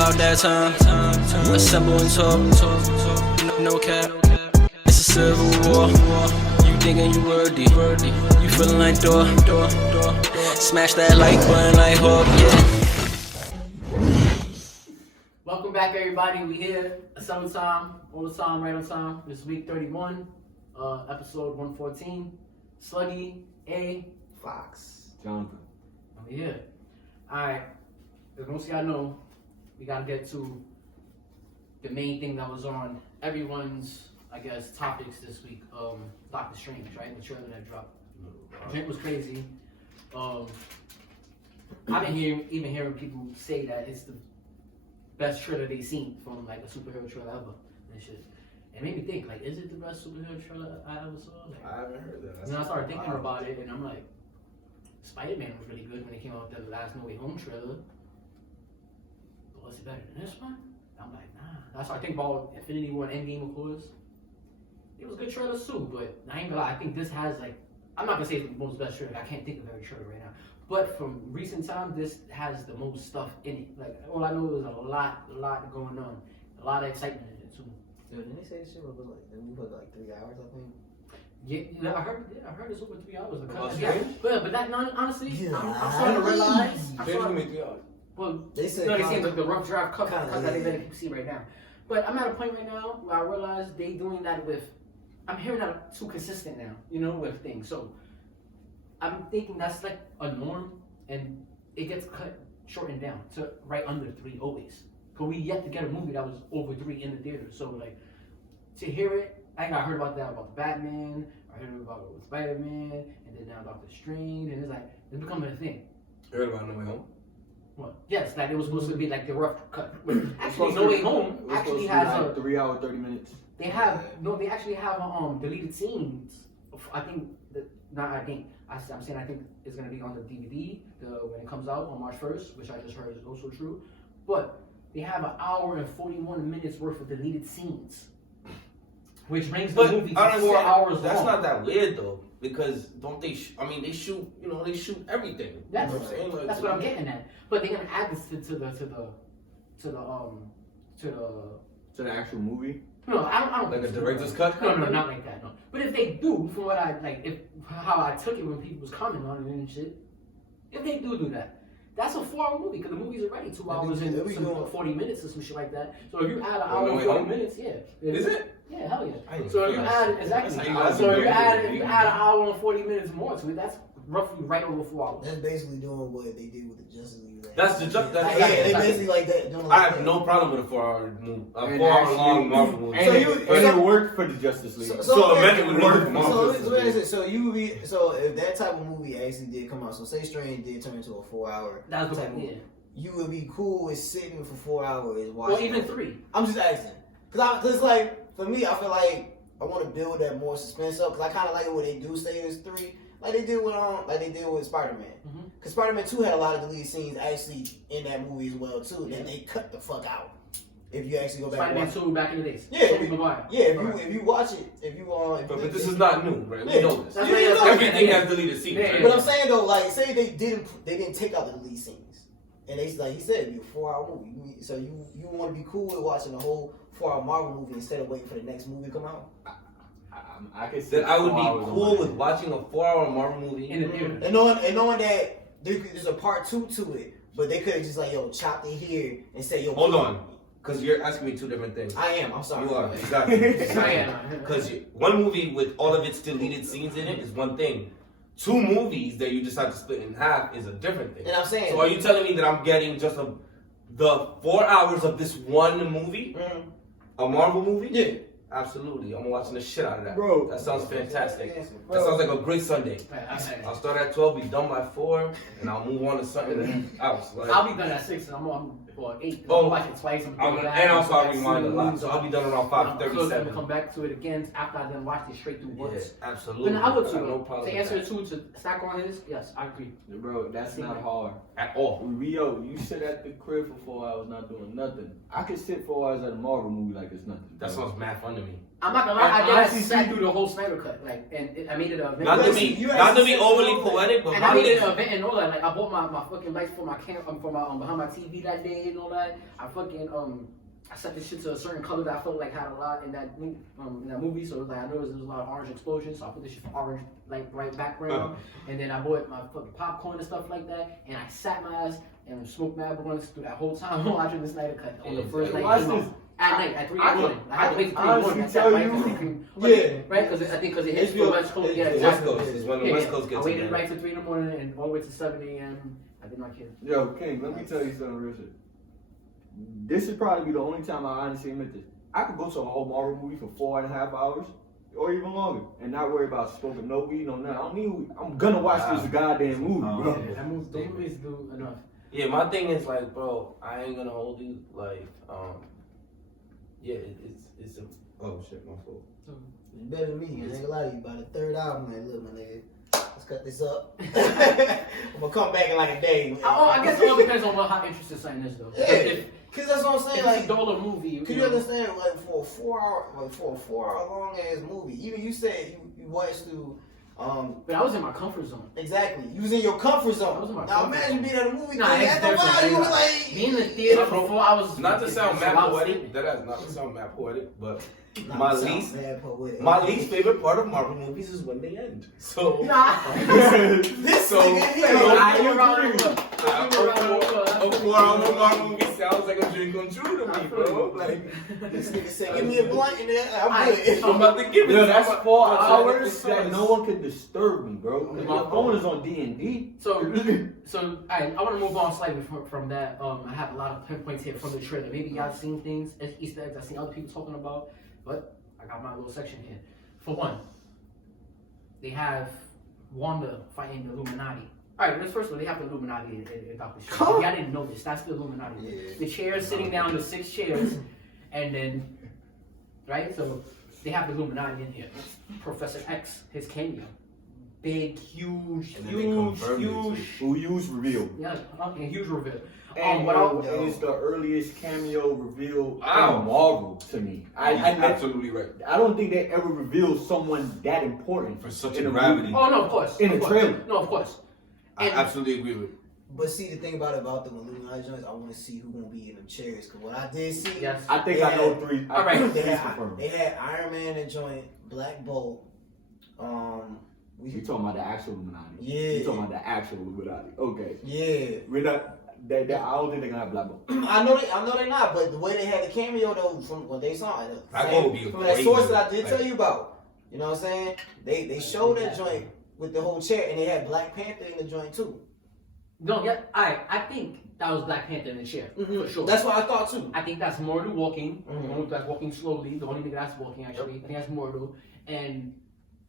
about that time. Assemble and talk. No cap. It's a civil war. You thinking you worthy? You feeling like door. Smash that like button like Hawk, yeah. Welcome back, everybody. We here. Summertime, all the time, right on time. This week 31, episode 114. Sluggy, A, Fox, Jonathan. I'm here. Alright, as most of y'all know, we gotta get to the main thing that was on everyone's, I guess, topics this week. Dr.Strange, right? The trailer that dropped. It was crazy. I've been hearing people say that it's the best trailer they've seen from like a superhero trailer ever and shit. It made me think, like, is it the best superhero trailer I ever saw? Like, I haven't heard that. And then I started thinking about it, and I'm like, Spider-Man was really good when it came out with the last No Way Home trailer. But was it better than this one? I'm like, nah. I started thinking about Infinity War and Endgame, of course. It was good trailers too, but I ain't gonna lie, I think this has like, I'm not gonna say it's the most best trailer. I can't think of every trailer right now. But from recent time, this has the most stuff in it. Like, all I know is a lot going on. A lot of excitement in it too. Yo, didn't they say this shit was like, the movie was like 3 hours, I think? Yeah, I heard it's over 3 hours. But that, honestly, Yeah. I'm starting to realize. Well, They said no, they say the rough draft cut that they let you see right now. But I'm at a point right now where I realize they doing that with. I'm hearing that too consistent now, with things. So I'm thinking that's like a norm, and it gets shortened down to right under 3 always. Cause we yet to get a movie that was over 3 in the theater. So like to hear it, I heard about that about Batman. I heard about it with Spider-Man, and then now Dr. Strange, and it's becoming a thing. You heard about No Way Home? What? Yes, that it was supposed to be like the rough cut. Actually, No Way Home actually has a 3 hour 30 minutes. They actually have deleted scenes. I think I think it's gonna be on the DVD when it comes out on March 1st, which I just heard is also true. But they have an hour and 41 minutes worth of deleted scenes, which brings the movie to 4 hours long. That's not that weird though, because don't they? They shoot. They shoot everything. That's what I'm saying. Like, that's what I'm getting at. But they're gonna add this to the actual movie. No, I don't like a director's cut. No, not like that. No, but if they do, from what I like, how I took it when people was commenting on it and shit, if they do that, that's a 4 hour movie because the movie's already 2 hours and 40 minutes or some shit like that. So if you add an hour and 40 minutes, yeah, is it? Yeah, hell yeah. So if you add so if you add an hour and 40 minutes more to it, that's roughly right over 4 hours. That's basically doing what they did with the Justice League. That's the they basically like that. I have no problem with a 4 hour movie, a 4 hour long Marvel movie. And it worked for the Justice League. So eventually it worked for Marvel. So if that type of movie actually did come out, so say Strange did turn into a 4 hour type movie, you would be cool with sitting for 4 hours watching. Well, even 3. I'm just asking, cause like for me, I feel like I want to build that more suspense up, cause I kind of like it when they do say it's 3. Like they did with Spider-Man. Mm-hmm. Cause Spider-Man 2 had a lot of deleted scenes actually in that movie as well too. That they cut the fuck out. If you actually go back. Spider-Man 2 back in the days. Yeah, if you watch it, but this is not new, right? Yeah, we know this. Everything has deleted scenes. Yeah, right? But I'm saying though, like say they didn't take out the deleted scenes, and they like he said, it'd be a 4 hour movie. So you want to be cool with watching the whole 4 hour Marvel movie instead of waiting for the next movie to come out. I would be cool with watching a 4 hour Marvel movie in the theater, and knowing that there's a part 2 to it, but they could have just like chopped it here and say hold on, because you're asking me 2 different things. I am. I'm sorry. You are exactly. Because one movie with all of its deleted scenes in it is one thing. 2 movies that you decide to split in half is a different thing. And I'm saying. So are you telling me that I'm getting just the 4 hours of this one movie, a Marvel movie? Yeah. Absolutely, I'm watching the shit out of that. Bro, that sounds fantastic. That sounds like a great Sunday. I'll start at 12, be done by 4, and I'll move on to something else. Like, I'll be done at 6, and I'm 8. Oh, I'm watching twice. And also I rewind a lot, so I'll be done around 5:37. So I'm gonna come back to it again after I then watch it straight through once. Yeah, absolutely. But I would too. No problem. To answer it too, to stack on his, yes, I agree. Bro, that's not hard at all. You sit at the crib for 4 hours not doing nothing. I could sit 4 hours at a Marvel movie like it's nothing. That sounds mad fun to me. I'm not gonna lie, I honestly sat through the whole Snyder cut, like, and I made it an event. Not to be overly poetic, but and I made it an event and all that. Like, I bought my fucking lights for my for my behind my TV that day and all that. I fucking I set this shit to a certain color that I felt like had a lot in that movie. So it was like I noticed there was a lot of orange explosions, so I put this shit for orange like bright background. And then I bought my fucking popcorn and stuff like that. And I sat my ass and smoked mad blunts through that whole time watching the Snyder cut on the first night. At night, at 3 in the morning. I had to wait till 3 in the morning. Right? Because I think it hits the West Coast. Yeah, West Coast is when the West Coast gets. I waited right to 3 in the morning and all the way to 7 a.m. I did my kid. Yo, King, let me tell you something real shit. This would probably be the only time I honestly admit this. I could go to a whole Marvel movie for 4.5 hours or even longer and not worry about smoking no weed, no nothing. I don't need weed. I'm gonna watch this goddamn movie, bro. Yeah, those movies do enough. Yeah, my thing is like, bro, I ain't gonna hold you. Like, yeah, it's a. Oh shit, my fault. You better than me. I ain't gonna lie to you. By the third album, man, look, my nigga, let's cut this up. I'm gonna come back in like a day. Man. I guess it all depends on how interested something is, though. Yeah. Cause that's what I'm saying. If like, it's a dollar movie. Can you understand? Like for a 4 hour long ass movie. Even you said you watched through. But I was in my comfort zone. Exactly. You was in your comfort I zone. was in my Now comfort imagine zone. being at a movie. Nah, it's after a while, you was like being in the theater for 4 hours. Not to sound mad wild poetic. statement. That is not to sound mad poetic, but my least favorite part of Marvel movies is when they end. So Nah. This So, nigga here. a 4 hour Marvel movie sounds like a dream come true to me, bro. Like, This nigga said, give me a blunt in there. I'm good. I'm about to give it. Yo, that's 4 hours. hours that no one can disturb me, bro. 'Cause my phone is on D&D. So I want to move on slightly from that. I have a lot of pinpoints here from the trailer. Maybe y'all seen things, Easter eggs I've seen other people talking about, but I got my little section here. For one, they have Wanda fighting the Illuminati. All right, let's first of all, they have the Illuminati in Dr. Strange. I didn't know this. That's the Illuminati. Yeah. The chairs sitting down, the 6 chairs, and then, right? So they have the Illuminati in here. Professor X, his cameo. Big, huge. Who used reveal. Yeah, okay, huge reveal. And it's the earliest cameo reveal in Marvel to me. I absolutely right. I don't think they ever revealed someone that important For such in a a gravity. movie. Oh no, of course. In of the course. trailer. No, of course. I absolutely agree with it. But see, the thing about the Illuminati joints, I want to see who gonna be in them chairs. Cause what I did see, Yes. I think I know 3. All right. they had Iron Man in joint, Black Bolt. You talking about the actual Illuminati? Yeah. You talking about the actual Illuminati? Okay. Yeah. We're not. I don't think they're gonna have Black Bolt. I know they're not, but the way they had the cameo though, from what they saw, Black Bolt would be a from that great source movie. that I did tell you about. You know what I'm saying? They showed that joint with the whole chair, and they had Black Panther in the joint too. No, yeah, I think that was Black Panther in the chair for sure. That's what I thought too. I think that's Mordo walking. That's walking slowly. The only nigga that's walking actually. I think that's Mordo. And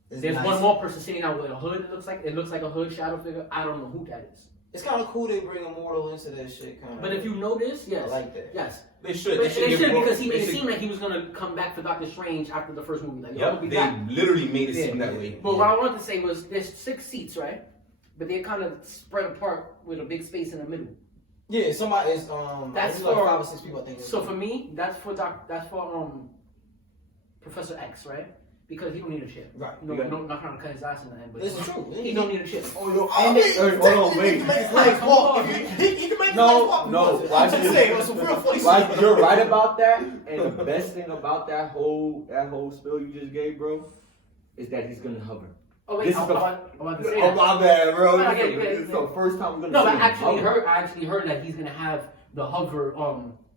there's nice. one more person sitting out with a hood. It looks like a hood shadow figure. I don't know who that is. It's kind of cool they bring Immortal into that shit. Kind of. But if you notice, yes, I like that. Yes, They should. But they should because he made it should- seem like he was gonna come back for Doctor Strange after the first movie. Like, Yep, be they back. literally made it seem that way. But what I wanted to say was there's 6 seats, right? But they're kind of spread apart with a big space in the middle. Yeah, somebody is That's it's for like 5 or 6 people I think. So for me, that's for Professor X, right? Because he don't need a chip. Right. No, not trying to cut his ass in the end, but This is true. he don't need a chip. Hold on, wait. He can make his legs walk. He can make his legs walk. No. I'm just saying, on some real funny shit. Like, you're right about that, and the best thing about that whole spiel you just gave, bro, is that he's gonna hover. Oh wait, This I'm is the- about to say Oh that. my bad, bro. No, okay, This is the first time we're gonna No, see but him I actually hover. heard that he's gonna have the hover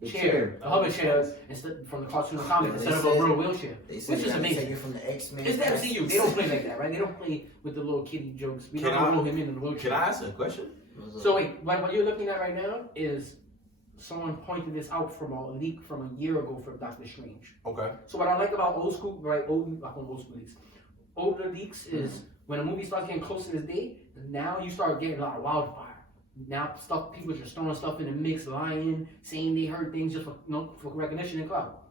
The chair, chair. the hover chair instead from the cartoon comics They instead of a said- real wheelchair, They which said is they take amazing. it from the X-Men. It's the MCU. They don't play like that, right? They don't play with the little kiddie jokes. We Can don't I- roll him in the wheelchair. Can I ask a question? So wait, what you're looking at right now is someone pointed this out from a leak from a year ago for Dr. Strange. Okay. So what I like about old school, right? Old school leaks. Older leaks is when a movie starts getting close to the date, now you start getting a lot of wildfire. Now people just throwing stuff in the mix, lying, saying they heard things just for recognition and clout.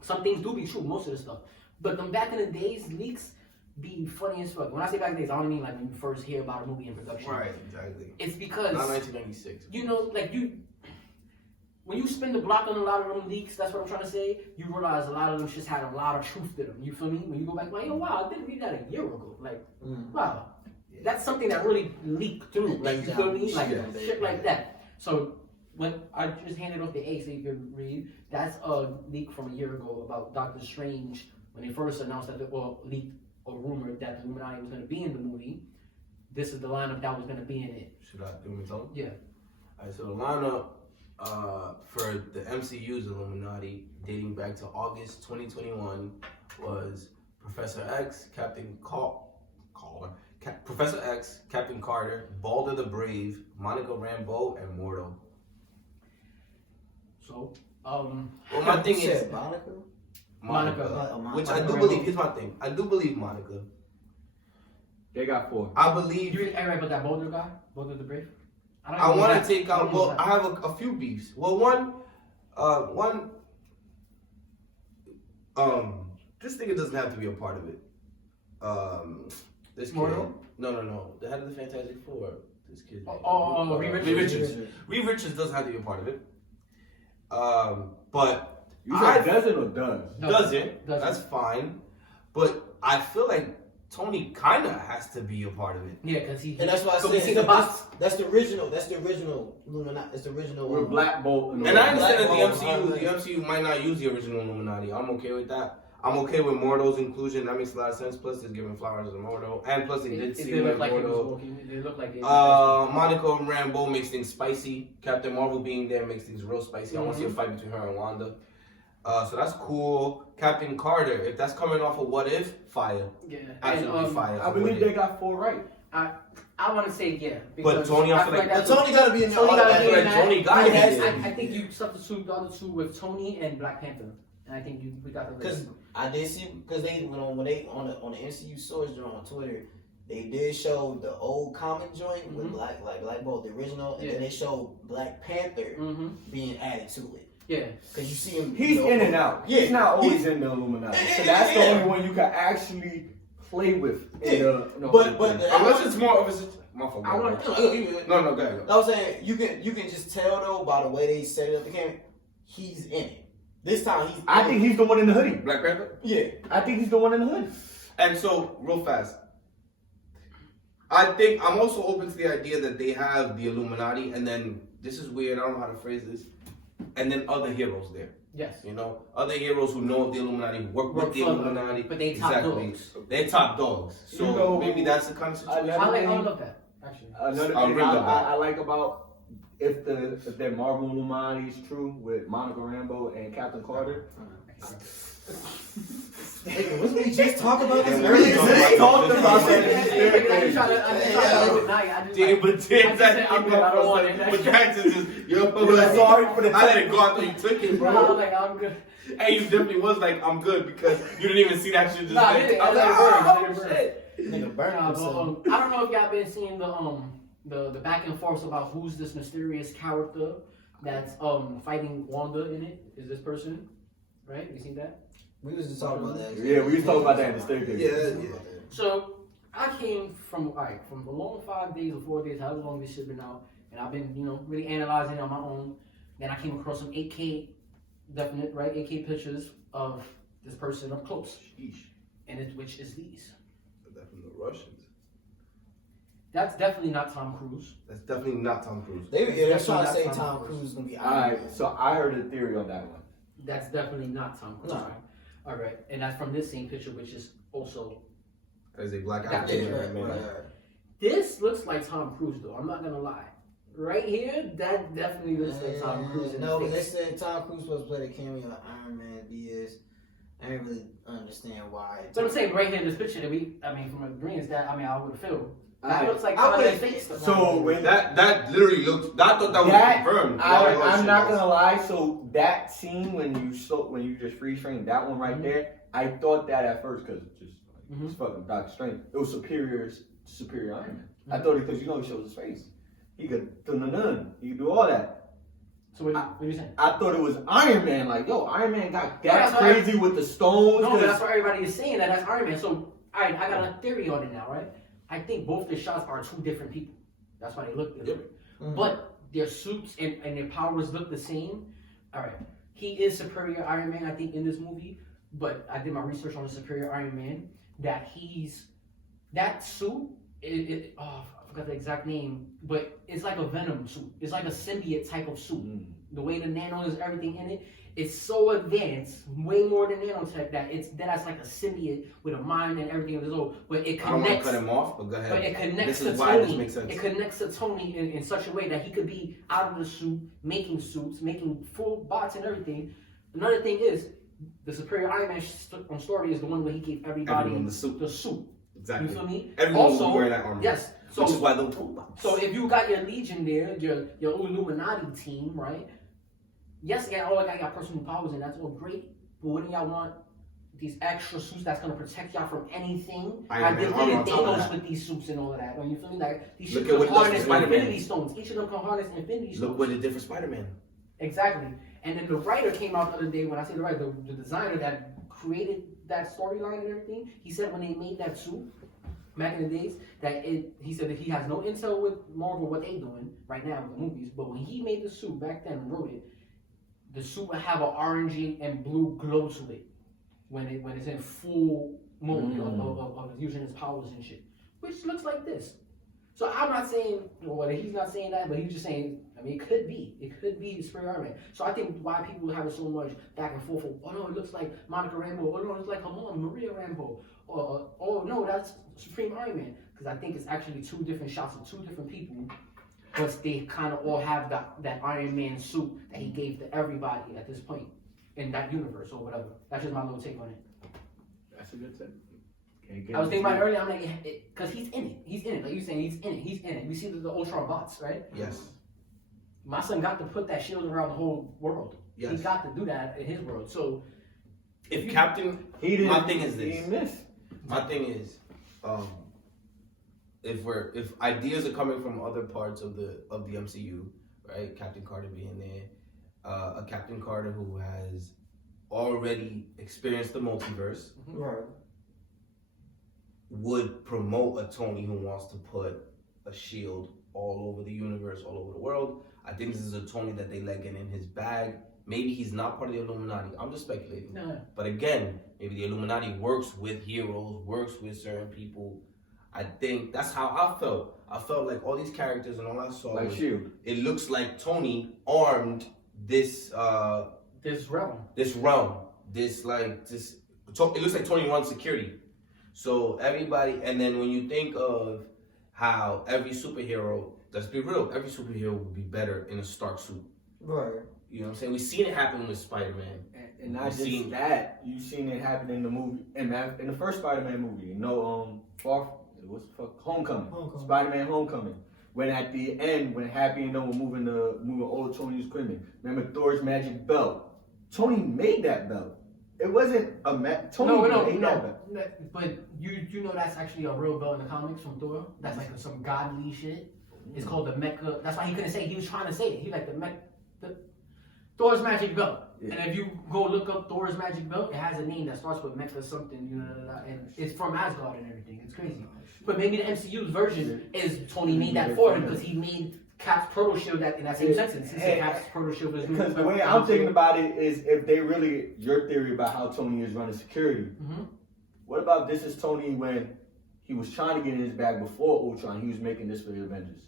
Some things do be true, most of the stuff. But them back in the days, leaks be funny as fuck. When I say back in the days, I don't mean like when you first hear about a movie in production. Right, exactly. It's because Not 1996. you know, like when you spin the block on a lot of them leaks, that's what I'm trying to say, you realize a lot of them just had a lot of truth to them. You feel me? When you go back, like, yo, wow, I didn't read that a year ago. Like, wow, that's something that really leaked through. Like, you feel me? Like, shit like that. So, when I just handed off the A so you can read, that's a leak from a year ago about Dr. Strange when they first announced that, or leaked or rumored that the Illuminati was going to be in the movie. This is the lineup that was going to be in it. Should I do me tell? Yeah. Alright, so the lineup for the MCU's Illuminati dating back to August 2021 was Professor X, Professor X, Captain Carter, Balder the Brave, Monica Rambeau, and Mordo. So, well, my thing is Monica. Which I do believe. Here's my thing. I do believe Monica. They got 4. I believe. You really right about that Boulder guy? Boulder the Brave? I want to take out. Well, I have a few beefs. Well, one. This nigga doesn't have to be a part of it. This kid. Mordo? No. The head of the Fantastic Four. This kid. Reed Richards. Reed Richards doesn't have to be a part of it. But You said doesn't or does? Doesn't. That's fine. But I feel like Tony kind of has to be a part of it. Yeah, because he. And that's why I so said see the box. That's the original. That's the original Illuminati. It's the original. We're Black Bolt. And I understand that Black the MCU might not use the original Illuminati. I'm okay with that. I'm okay with Mordo's inclusion. That makes a lot of sense. Plus, it's giving flowers to Mordo, and plus, they did see look like like Mordo. They look like. Monica Rambeau makes things spicy. Captain Marvel being there makes things real spicy. I want to see a fight between her and Wanda. So that's cool. Captain Carter, if that's coming off of What If, fire. Yeah, Absolutely and, fire. I believe they got 4 right. I want to say yeah. But Tony, I feel like Tony gotta be in there. Tony gotta be in that. Tony gotta be in I think you substitute the other two with Tony and Black Panther, and I think we got the. Because I did see because they when they on the MCU source on Twitter, they did show the old comic joint with Black Bolt, the original, and then they showed Black Panther being added to it. Yeah, because you see him. He's in and out. Yeah, he's not always in the Illuminati. So that's the only one you can actually play with. But unless it's more of a. I want. No, go ahead. I was saying you can just tell though by the way they set it up the camera, he's in it. This time I think he's the one in the hoodie. Black Panther? Yeah. I think he's the one in the hoodie. And so, real fast. I think I'm also open to the idea that they have the Illuminati, and then this is weird. I don't know how to phrase this. And then other heroes there. Yes. You know, other heroes who know of the Illuminati, work with the Illuminati. But they top dogs. They're top dogs. So maybe that's the kind of situation. I love that. Actually. Another thing I like about if their Marvel Illuminati is true with Monica Rambeau and Captain Carter. Wasn't we just talking about this earlier? They talked about that. Sorry for the I let it go. I thought you took it, bro. No, like, I'm good. And you definitely was like, I'm good because you didn't even see that shit. Just I didn't. Nigga burned himself. I don't know if y'all been seeing the back and forth about who's this mysterious character that's fighting Wanda in it. Is this person, right? You seen that? We was just talking about that. Yeah, we was talking about that in the staircase. Yeah. So I came from a long 5 days or 4 days, however long this shit been out, and I've been really analyzing it on my own. Then I came across some 8K definite 8K pictures of this person up close, and which is these. Definitely Russians. That's definitely not Tom Cruise. That's definitely not Tom Cruise. They're trying to say Tom Cruise is gonna be Alright, so I heard a theory on that one. That's definitely not Tom Cruise. No. All right, and that's from this same picture, which is also. As a black That African picture. man. This looks like Tom Cruise, though. I'm not gonna lie. Right here, that definitely looks like Tom Cruise. No, but they said Tom Cruise supposed to play the cameo of Iron Man BS. I didn't really understand why. So I'm saying right here in this picture that from a greens that I would feel. That Alright. looks like I would- Kanye's face. So when That literally looked. I thought that was confirmed. I'm not gonna lie. So that scene when you just freeze frame that one right there, I thought that at first because it's fucking Dr. Strange. It was superior Iron Man. I thought it because he shows his face. He could he could do all that. So what are you saying? I thought it was Iron Man. Like Iron Man got that crazy with the stones. No, but that's what everybody is saying. That's Iron Man. So alright, I got a theory on it now, right? I think both the shots are two different people. That's why they look different. But their suits and their powers look the same. All right, he is Superior Iron Man, I think, in this movie. But I did my research on the Superior Iron Man. That suit. I forgot the exact name, but it's like a Venom suit. It's like a symbiote type of suit. The way the nanos, everything in it, it's so advanced, way more than nanotech, that's like a symbiote with a mind and everything of his own. But it connects. I don't want to cut him off, but go ahead. But it connects this is to why Tony. This makes sense. It connects to Tony in such a way that he could be out of the suit, making suits, making full bots and everything. Another thing is, the Superior Iron Man story is the one where he gave everybody the suit. Exactly. You feel me? Everyone also, was wearing that armor. Yes. So, which is why they'll talk about. So if you got your Legion there, your Illuminati team, right? Yes, yeah, all I got personal powers and that's all great. But wouldn't y'all want these extra suits that's gonna protect y'all from anything? I did Thanos with these suits and all of that. You feel me? Like these shit can harness Infinity Stones. Each of them can harness Infinity Stones. Look what a different Spider-Man. Exactly. And then the writer came out the other day. When I say the writer, the designer that created that storyline and everything, he said when they made that suit back in the days, he said that he has no intel with Marvel what they doing right now with the movies, but when he made the suit back then and wrote it, the suit would have an orangey and blue glow to it when it's in full mode of using his powers and shit, which looks like this. So I'm not saying, well, he's not saying that, but he's just saying, I mean, it could be Superior Iron Man. So I think why people have so much back and forth, oh no, it looks like Monica Rambeau, oh no, it's like her mom, Maria Rambeau, or oh no, that's Supreme Iron Man, because I think it's actually two different shots of two different people, but they kind of all have that Iron Man suit that he gave to everybody at this point in that universe or whatever. That's just my little take on it. That's a good take. I was thinking about it earlier, I'm like, because he's in it. Like you're saying, he's in it. We see the Ultron bots, right? Yes. My son got to put that shield around the whole world. Yes. He got to do that in his world. So, if Captain, my thing is this. My thing is, if ideas are coming from other parts of the MCU, right? Captain Carter being there, a Captain Carter who has already experienced the multiverse, right, would promote a Tony who wants to put a shield all over the universe, all over the world. I think this is a Tony that they let get in his bag. Maybe he's not part of the Illuminati. I'm just speculating. No. But again, maybe the Illuminati works with heroes, works with certain people. I think that's how I felt. I felt like all these characters and all I saw like was, Shield. It looks like Tony armed this realm. It looks like Tony runs security. So everybody, and then when you think of how every superhero, let's be real, every superhero would be better in a Stark suit. Right. You know what I'm saying? We've seen it happen with Spider-Man. And not just that, you've seen it happen in the movie, in the first Spider-Man movie. Homecoming. Spider-Man Homecoming. When at the end, when Happy and them were moving old Tony's equipment, remember Thor's magic belt? Tony made that belt. It wasn't a Tony made that belt. But you know that's actually a real belt in the comics from Thor. That's like some godly shit. It's called the Mecha. That's why he couldn't say it. He was trying to say it. He like Thor's magic belt. Yeah. And if you go look up Thor's magic belt, it has a name that starts with Mecha something, and it's from Asgard and everything. It's crazy. But maybe the MCU's version is Tony made that for him because he made Cap's proto shield that in that same sentence. He said Cap's proto shield was because the way I'm thinking about it is if they really your theory about how Tony is running security. Mm-hmm. What about this is Tony when he was trying to get in his bag before Ultron? He was making this for the Avengers.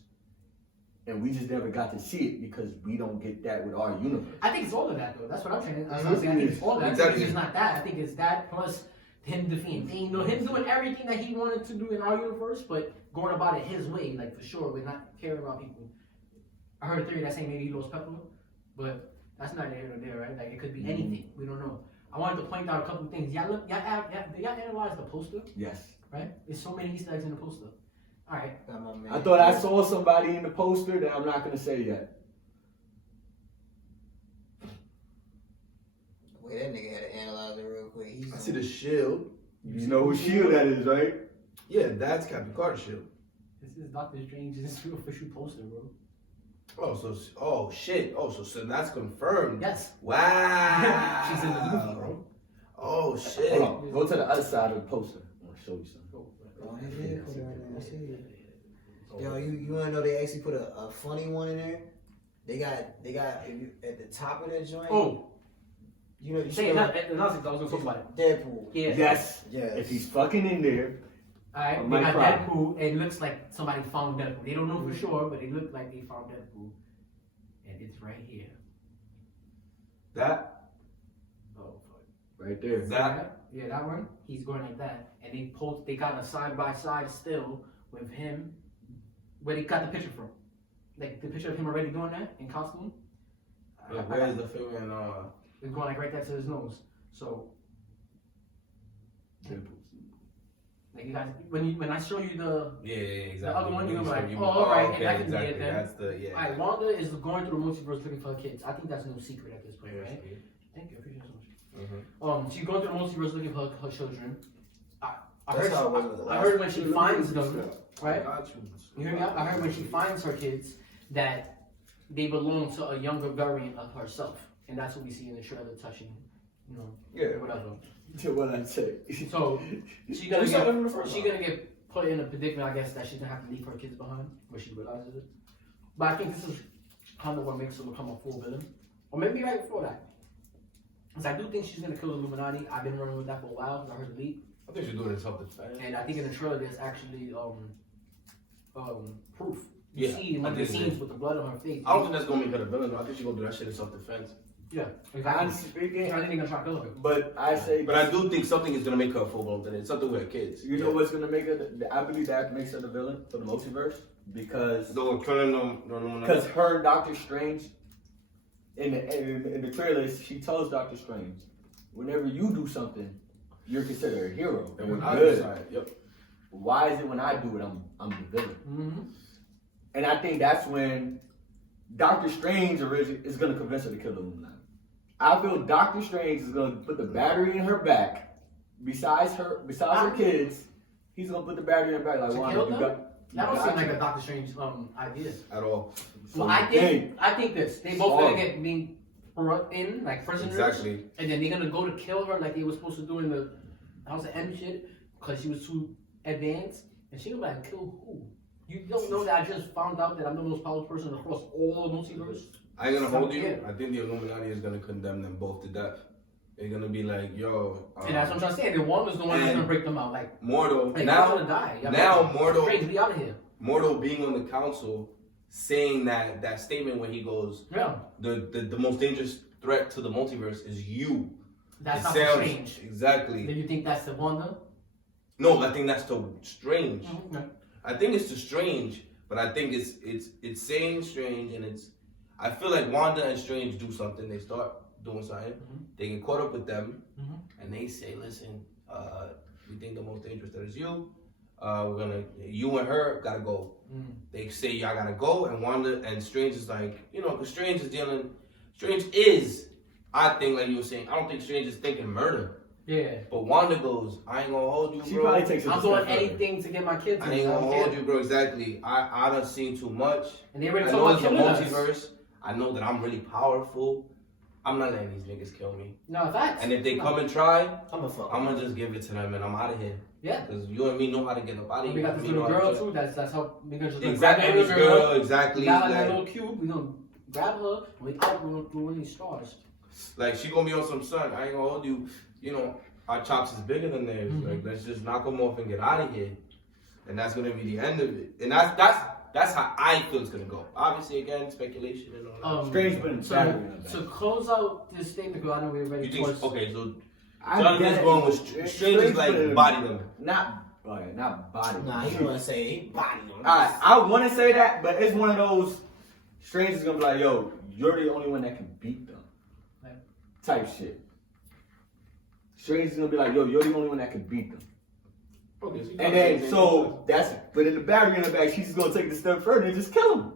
And we just never got to see it because we don't get that with our universe. I think it's all of that though. That's what I'm saying. I think it's all of that. Exactly. I think it's not that. I think it's that plus him defeating Thanos, him doing everything that he wanted to do in our universe, but going about it his way, like for sure, with not caring about people. I heard a theory that saying maybe he lost Pepper, but that's not here or there, right? Like it could be anything. We don't know. I wanted to point out a couple of things. Y'all analyze the poster? Yes. Right? There's so many Easter eggs in the poster. All right. I thought I saw somebody in the poster that I'm not going to say yet. Wait, that nigga had to analyze it real quick. I see the shield. You know whose shield that is, right? Yeah, that's Captain Carter's shield. This is Dr. Strange's official poster, bro. Oh shit. So that's confirmed. Yes. Wow. She's in the movie, bro. Oh shit. Hold on. Go to the other side of the poster. I want to show you something. Yo, you wanna know they actually put a funny one in there? They got if you, at the top of that joint. Oh, you know, you say see it. Not, I was gonna talk about it. Deadpool. Yeah. Yes. Yes. If he's fucking in there, Alright, they got Deadpool. It looks like somebody found Deadpool. They don't know for sure, but it looked like they found Deadpool, and it's right here. That Oh, fuck. right there. that Yeah, that one. He's going like that, and they got a side by side still with him, where they got the picture from, like the picture of him already doing that in costume. where's the finger and It's going like right there to his nose. So, like you guys, when I show you the exactly. the other one, you're gonna be like, Oh, alright, okay, and that can exactly. be it then. That's the Alright, Wanda is going through the multiverse looking for her kids. I think that's no secret at this point, right? Thank you, I appreciate it so much. She's going through the multiverse looking for her children. That's how it was with the I last heard when she finds them, right? Got you. You hear me out? I heard when she finds her kids that they belong to a younger variant of herself, and that's what we see in the trailer touching, you know, Yeah. whatever. What I say. So she's gonna get put in a predicament, I guess, that she's gonna have to leave her kids behind, where she realizes it. But I think this is kind of what makes her become a full villain, or maybe right before that. Because I do think she's gonna kill the Illuminati. I've been running with that for a while. 'Cause I heard the leak, I think she's doing it self-defense. and I think in the trailer there's actually proof. You Yeah, see in one of I the think scenes with the blood on her face. I don't think that's gonna make her the villain. Though. I think she's gonna do that shit in self-defense. Yeah, Honestly exactly. speaking, I think they're gonna try to kill her. but I say, But I do think something is gonna make her a full-blown villain. It's something with her kids. you know what's gonna make her? I believe that makes her the villain for the multiverse because So killing them. because her and Dr. Strange in the trailers, she tells Dr. Strange, whenever you do something, you're considered a hero. And You're when I good. decide, yep. Why is it when I do it, I'm the villain? Mm-hmm. And I think that's when Dr. Strange is going to convince her to kill the Illuminati. I feel Dr. Strange is going to put the battery in her back, besides her kids. He's going to put the battery in her back like, To Wanda, kill you them? got. That don't seem like a Doctor Strange idea. At all. Well, I think this. They both gonna get being brought in like prisoners, Exactly. and then they're gonna go to kill her like they were supposed to do in the House of M shit because she was too advanced, and she gonna be like, kill who? You don't know that I just found out that I'm the most powerful person across all the multiverse. I ain't gonna hold you. Yeah. I think the Illuminati is gonna condemn them both to death. They're gonna be like, yo. And that's what I'm trying to say. The Wanda's the one that's gonna break them out. Like, Mortal. like Now, y'all gonna die. Y'all now gonna die. Mortal. Strange, be out of here. Mortal being on the council, saying that statement when he goes, Yeah, the most dangerous threat to the multiverse is you. that's It not sounds- Strange. Exactly. Do you think that's the Wanda? No, I think that's to Strange. Okay. I think it's to Strange, but I think it's saying Strange, and it's. I feel like Wanda and Strange do something. They start doing something. Mm-hmm. They get caught up with them, Mhm. and they say, "Listen, we think the most dangerous threat is you. You and her gotta go." Mm. They say y'all gotta go, and Wanda and Strange is like, because Strange is, I think, like you were saying, I don't think Strange is thinking murder. Yeah. But Wanda goes, I ain't gonna hold you, She bro. probably takes it. I'm a doing step further. anything to get my kids. I ain't in, gonna so I don't hold care. you, bro. Exactly. I done seen too much. And they already I told know me it's a killing us. multiverse. I know that I'm really powerful. I'm not letting these niggas kill me. No, facts. And if they come and try, I'm a fuck. I'm gonna just give it to them and I'm out of here. Yeah. Because you and me know how to get up out of And here. we got this Me know little how girl to- too. That's how we gonna just Exactly. grab And that this little girl, exactly. We got like a Like, little cube. We gonna grab her. And we out. We gonna throw in these stars. like, she gonna be on some sun. I ain't gonna hold you. Our chops is bigger than theirs. Mhm. Like, let's just knock them off and get out of here. And that's gonna be the end of it. And that's how I feel it's gonna go. Obviously, again, speculation and all that. Strange putting So battery in her back. to close out this statement, because I know we're ready You think? towards. Okay, so I Jonathan's get it. going with Strange is like body them. Not body. Nah, he wanna say he body on Alright, I want to say that, but it's one of those. Strange is gonna be like, yo, you're the only one that can beat them. Right. Type shit. Strange is gonna be like, yo, you're the only one that can beat them. Okay, so And then, so that's, but in the battery in the back, she's just gonna take it a step further and just kill him.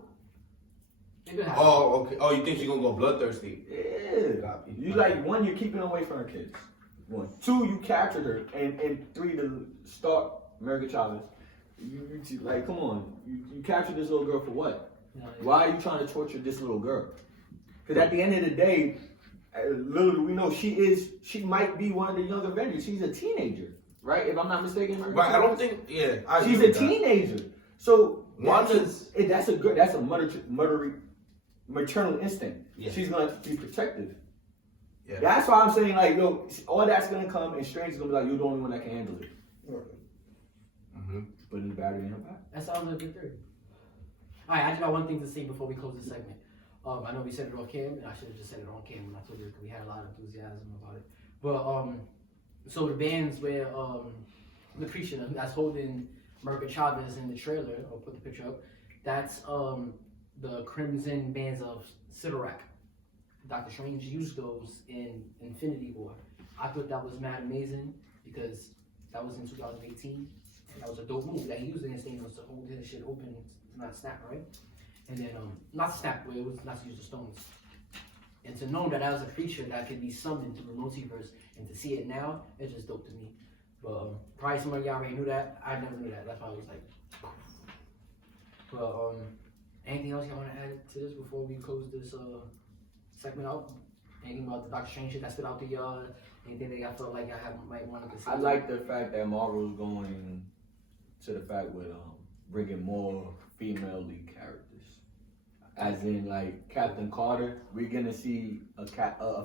It could happen. Oh, okay. Oh, you think she's gonna go bloodthirsty? Yeah. Copy. You like, one, you're keeping away from her kids. One. Two, you captured her. And three, to start America Chavez. You like, come on. You captured this little girl for what? No, yeah. Why are you trying to torture this little girl? Because at the end of the day, little do we know she might be one of the young Avengers. She's a teenager, right? If I'm not mistaken. Right, I don't think. Yeah, I She's agree a with that. teenager. So Wanda's- that's a murdery maternal instinct. Yeah. She's gonna be protective. Yeah. That's why I'm saying, like, yo, all that's gonna come, and Strange is gonna be like, you're the only one that can handle it. Mm-hmm. Putting the battery in her back. That sounds like a good theory. All right, I just got one thing to say before we close this segment. I know we said it on cam, and I should have just said it on cam when I told you because we had a lot of enthusiasm about it. But so the bands where Lucretia, that's holding America Chavez in the trailer, I'll put the picture up. That's the Crimson bands of Sidorak. Dr. Strange used those in Infinity War. I thought that was mad amazing because that was in 2018. That was a dope move that he used against Thanos to hold his shit open, not snap, right? And then, not snap, but it was not to use the stones. And to know that was a creature that could be summoned to the multiverse and to see it now, it's just dope to me. But probably some of y'all already knew that. I never knew that. That's why I was like. But anything else y'all want to add to this before we close this segment out? Anything about the Dr. Strange shit that stood out to y'all? Anything that y'all felt like y'all might want to consider? I like the fact that Marvel's going to the fact with bringing more female lead characters. As in, like, Captain Carter, we're gonna see a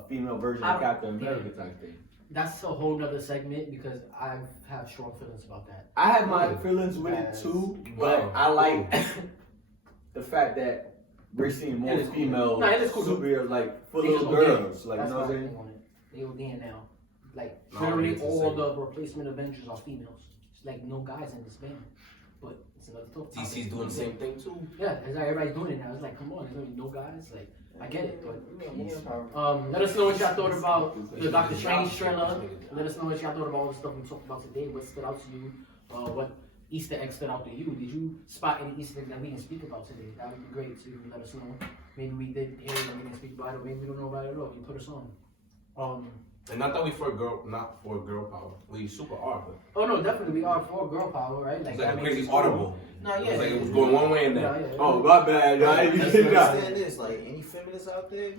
female version of Captain America type thing. That's a whole nother segment because I have strong feelings about that. I have my feelings with it too, but I like the fact that we're seeing more female superheroes, like for little girls. Like, you know what I'm saying? They were there now. Like, literally all the replacement Avengers are females. It's like no guys in this band. But it's another talk. DC's doing the same thing too. Yeah, it's like everybody's doing it now. It's like, come on, there's no guys. Like, I get it, but let us know what y'all thought about the Doctor Strange trailer. Let us know what y'all thought about all the stuff we talked about today. What stood out to you? What Easter egg stood out to you? Did you spot any Easter egg that we didn't speak about today? That would be great to let us know. Maybe we did hear it and we didn't speak about it, or maybe we don't know about it at all. You put us on. And not that we not for girl power. We super are, but Oh no, definitely we are for girl power, right? it's like a crazy audible. No, yeah. It's like it was going one way and then. Yeah. Oh, my bad. I didn't Let's understand this. Like, any feminists out there, you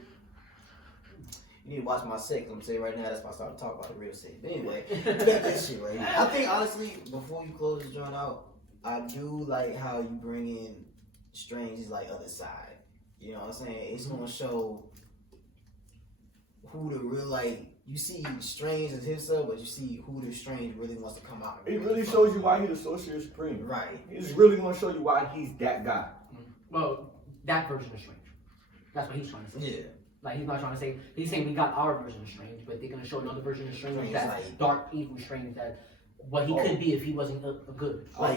need to watch my sex. I'm saying right now, that's why I started talking about the real sex. But anyway, get that shit right now. I think, honestly, before you close this joint out, I do like how you bring in Strange's, like, other side. You know what I'm saying? It's going to show who the real, like, you see Strange as himself, but you see who the Strange really wants to come out. It really shows you why he's the Sorcerer Supreme. Right. It's really going to show you why he's that guy. Well, that version of Strange. That's what he's trying to say. Yeah. Like, he's not trying to say, he's saying we got our version of Strange, but they're going to show another version of Strange that's like, dark, evil Strange, that what he could be if he wasn't a good. Like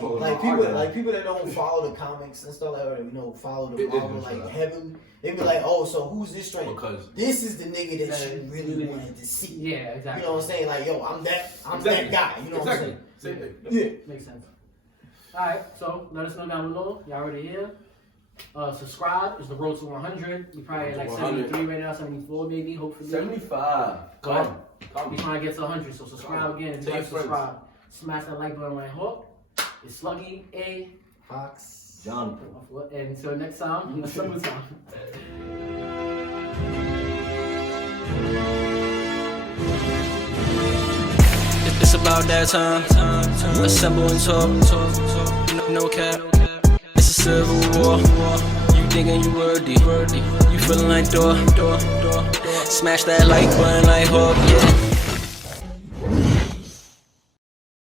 people that don't follow the comics and stuff, or follow the Marvel like heavily, they be like, oh, so who's this Strange? Because this is the nigga that you really wanted to see. Yeah, exactly. You know what I'm saying? Like, yo, I'm that guy. You know what I'm saying? Same thing. Yeah. Makes sense. Alright, so let us know down below. Y'all already here. Subscribe. It's the road to 100. We probably at like 73 right now, 74 maybe, hopefully. 75. Come. We trying to get to 100, so subscribe again. If you like, Tell your subscribe. Smash that like button right hook. It's Sluggy, A. Fox. Jonathan. And until next time, summertime. It's about that time. Assemble and talk. No cap. It's a civil war. You thinking you worthy? You feeling like door. Smash that like button like hook. Yeah.